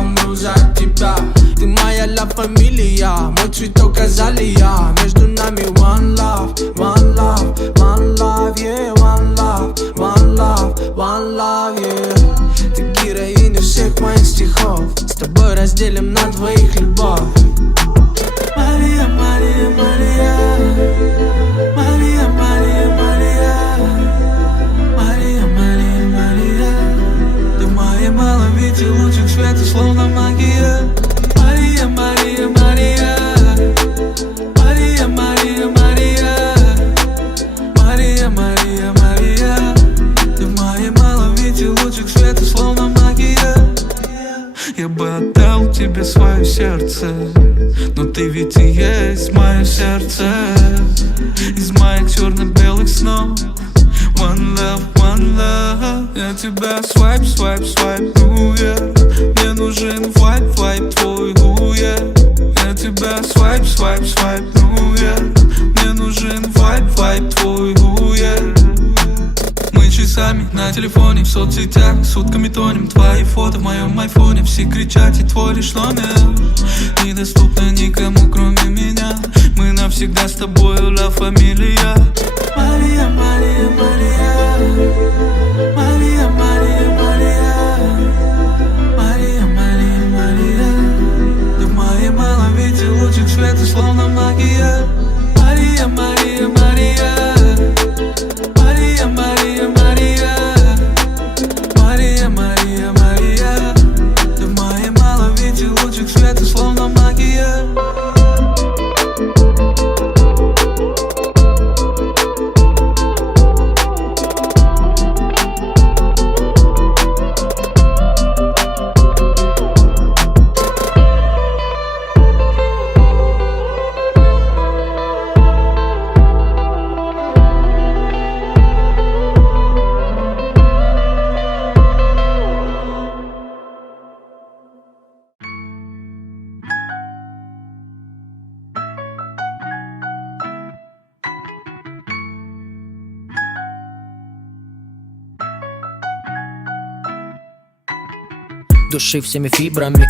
умру за тебя. Ты моя ля фамилия, мой цветок азалия. Между нами one love, one love, one love, yeah. One love, one love, one love, yeah. Ты героиня всех моих стихов. С тобой разделим на двоих любовь. Мария, Мария, Мария, Мария, Мария, Мария, Мария, Мария, Мария. Ты в моей маловите лучик света, словно магия. Мария, Мария, Мария, Мария, Мария, Мария, Мария, Мария, Мария. Ты в моей маловите лучик света, словно магия. Я бы отдал тебе свое сердце, но ты ведь и есть мое сердце. Из моих черно-белых снов one love, one love. Я тебя свайп, свайп, свайпну, yeah. Мне нужен вайп, вайп твой, yeah. Я тебя свайп, свайп, свайпну, yeah. Мне нужен вайп, вайп твой, yeah. Мы часами на телефоне, в соцсетях, сутками тонем. Твои фото в моем айфоне, все кричат и твой лишь номер недоступно никому, кроме меня. Мы навсегда с тобою ля фамилия. Мария, Мария, Мария, Мария, Мария, Мария, Мария, Мария, Мария. Ты в моей маловите лучик света, словно магия. Мария, Мария, Мария, Мария, Мария, Мария, Мария, Мария, Мария. Ты в моей маловите лучик света, словно магия. Души всеми фибрами,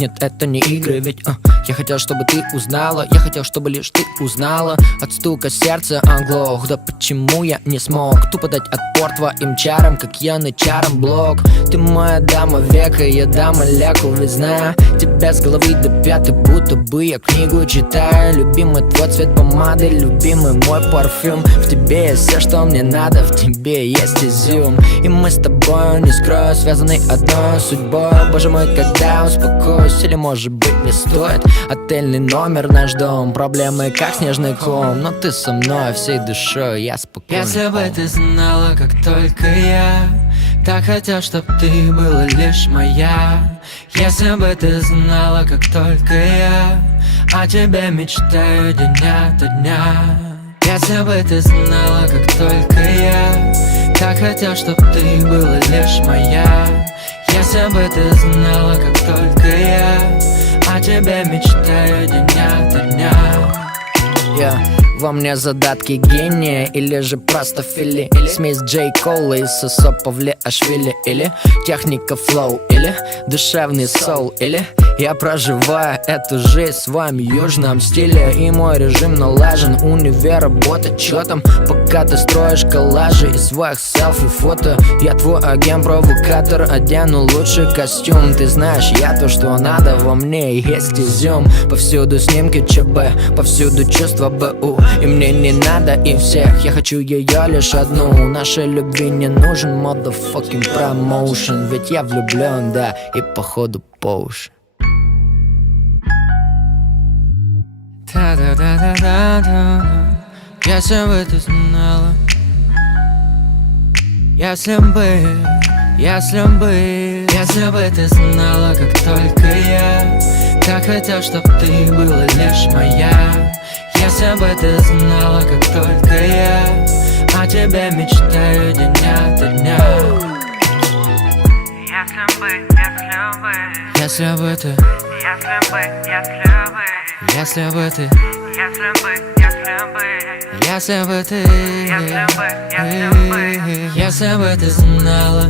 нет, это не игры, ведь я хотел, чтобы ты узнала, я хотел, чтобы лишь ты узнала. От стука сердца оглох, да почему я не смог тупо дать отпор твоим чарам, как я чарам блок. Ты моя дама века, я дам молекул, ведь знаю тебя с головы до пятой, будто бы я книгу читаю. Любимый твой цвет помады, любимый мой парфюм. В тебе есть все, что мне надо, в тебе есть изюм. И мы с тобой, не скрою, связаны одной судьбой. Боже мой, когда успокоюсь, или может быть не стоит. Отельный номер, наш дом, проблемы как снежный ком. Но ты со мной всей душой, я спокоен. Если бы ты знала, как только я так хотел, чтоб ты была лишь моя. Если бы ты знала, как только я о тебе мечтаю день ото дня. Если бы ты знала, как только я так хотел, чтоб ты была лишь моя. Если бы ты знала, как только я о тебе мечтаю день ото дня. Во мне задатки гения или же просто фили. Смесь Джей Кола и Сосо Павлиашвили. Или техника флоу, или душевный соул. Или я проживаю эту жизнь в своем южном стиле. И мой режим налажен, универ, работа чётом. Пока ты строишь коллажи из своих селфи, фото. Я твой агент-провокатор, одену лучший костюм. Ты знаешь, я то, что надо, во мне есть изюм. Повсюду снимки ЧБ, повсюду чувства БУ. И мне не надо им всех, я хочу ее лишь одну. Нашей любви не нужен motherfucking промоушен. Ведь я влюблен, да, и походу по уши. Если бы ты знала, если бы ты знала, как только я так хотел, чтоб ты была лишь моя. Если бы ты знала, как только я о тебе мечтаю день ото дня. Если бы ты, если бы ты, если бы ты, если бы ты знала,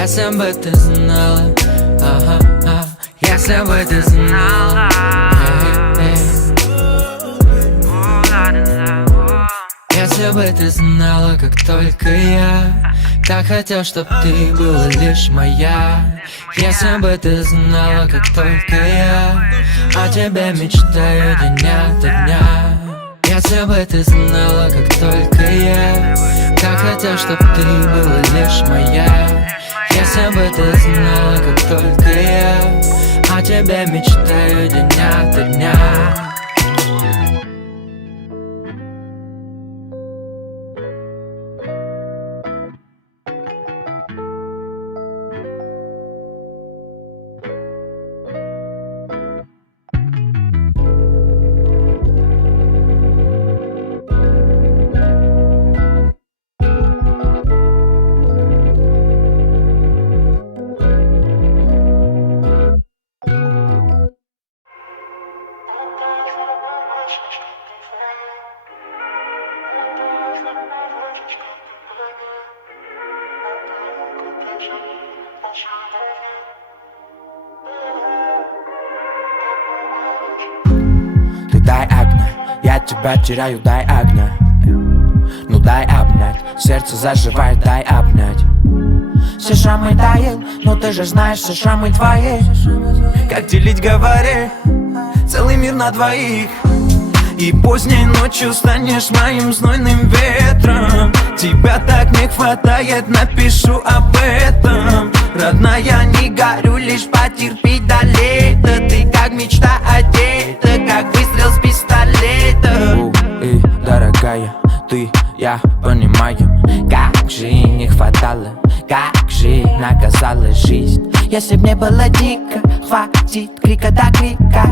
если бы ты знала Если бы ты знала, если бы ты знала, как только я так хотел, чтоб ты была лишь моя. Если бы ты знала, как только я о тебе мечтаю день ото дня. Если бы ты знала, как только я так хотел, чтоб ты была лишь моя. Если бы ты знала, как только я о тебе мечтаю день ото дня. Ты дай огня, я тебя теряю, дай огня. Ну дай обнять, сердце заживает, дай обнять. Все шрамы тают, но ты же знаешь, все шрамы твои. Как делить, говори, целый мир на двоих. И поздней ночью станешь моим знойным ветром. Тебя так не хватает, напишу об этом. Родная, не горю, лишь потерпи до лета. Ты как мечта одета, как выстрел с пистолета. И, дорогая, ты, я понимаю, как же и не хватало, как же наказала жизнь. Если б не было дико, хватит крика до крика.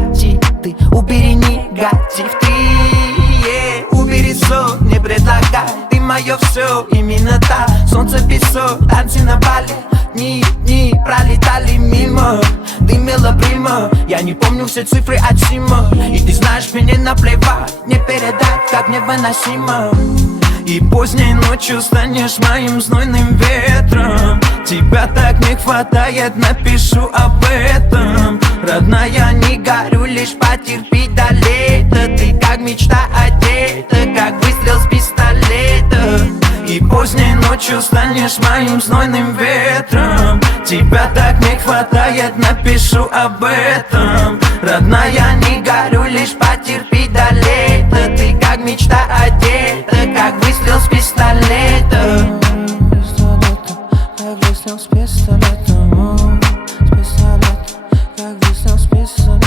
Ты убери негатив, ты убери сон, не предлагай. Ты мое все, именно так. Солнце, песок, танцы на Бали. Дни пролетали мимо. Ты мило прима, я не помню все цифры от Сима. И ты знаешь, мне наплевать, не передать, как невыносимо. И поздней ночью станешь моим знойным ветром. Тебя так не хватает, напишу об этом. Родная, не горю, лишь потерпи до лета. Ты как мечта одета, как выстрел с пистолета. И поздней ночью станешь моим знойным ветром. Тебя так не хватает, напишу об этом. Родная, не горю, лишь потерпи до лета. Ты как мечта одета, как выстрел с пистолета. Как выстрел с пистолетом, с пистолета, как выстрел с пистолетом.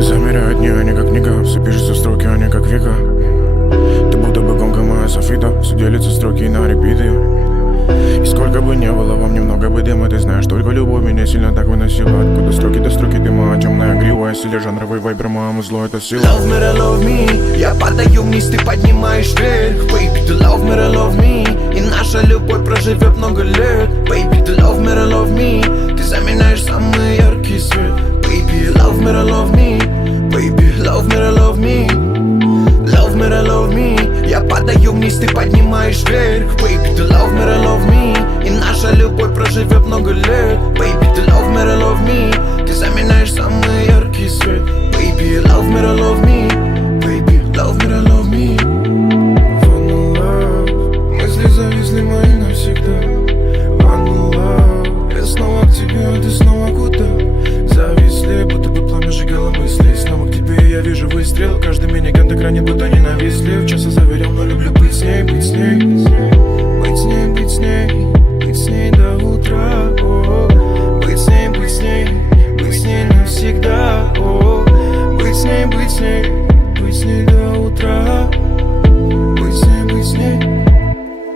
Замеряют дни, они как книга. Все пишется в строки, они как века. Ты будто бы гонка моя софита. Все делятся строки на репиты. И сколько бы не было, вам немного бы дыма. Ты знаешь, только любовь меня сильно так выносила. Откуда строки до строки дыма, темная грива. Стиле жанровый вайбер, моему зло это сила. Love me, love me, я падаю вниз, ты поднимаешь вверх. Baby, ты love me, и наша любовь проживет много лет. Baby, ты love me, ты заменяешь самый яркий свет. Baby, love me, baby, love me. Love me, я падаю вниз, ты поднимаешь вверх. Baby, ты love me, и наша любовь проживет много лет. Baby, ты love me, ты заменяешь самый яркий свет. Baby, love me, baby, love me. One love, мысли зависли мои навсегда. One love, я снова к тебе, а ты снова куда? Зависли, будто бы пламя сжигало мысли. Снова к тебе я вижу выстрел. Каждый миниган экранит, будто ненавистлив. Часа заверял, но люблю быть с ней, быть с ней. Быть с ней, быть с ней, быть с ней до утра. Быть с ней, быть с ней, быть с ней навсегда. Быть с ней, быть с ней, быть с ней до утра. Быть с ней, быть с ней,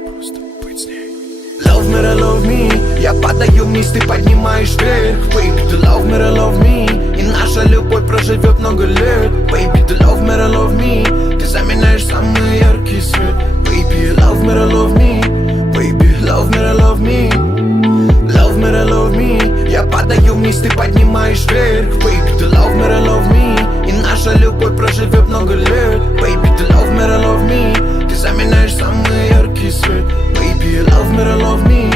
просто быть с ней. Love me, я падаю вниз, ты поднимаешь вверх. Baby, ты love me, и наша любовь проживет много лет. Baby, ты love me, проживет много лет. Baby, ты love me, love me. Ты заменяешь самый яркий свет. Baby, love me, love me.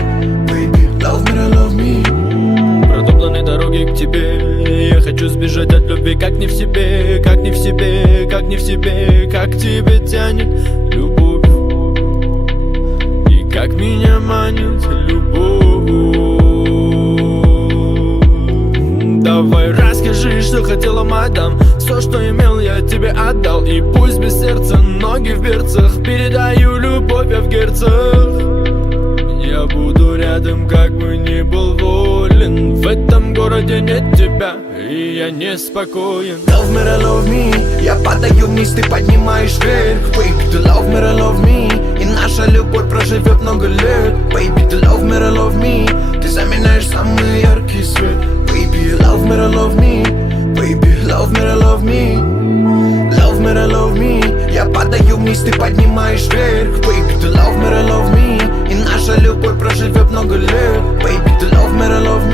Baby, love me, love me. Протоптанной дороги к тебе. Я хочу сбежать от любви, как не в себе, как не в себе, как не в себе, как тебе тянет любовь. И как меня манит любовь. Давай расскажи, что хотела, мадам. Все, что имел, я тебе отдал. И пусть без сердца, ноги в берцах. Передаю любовь я в герцах. Я буду рядом, как бы ни был волен. В этом городе нет тебя, и я неспокоен. Love me, love me. Я падаю вниз, ты поднимаешь вверх. Baby, ты love me, love me. И наша любовь проживет много лет. Baby, ты love me, love me. Ты заменяешь самый яркий свет. Baby, love me, love me. Baby, love me, love me. Love me, love me. Я падаю вниз, ты поднимаешь вверх. Baby, ты love me, love me. И наша любовь проживет много лет. Baby, ты love me, love me.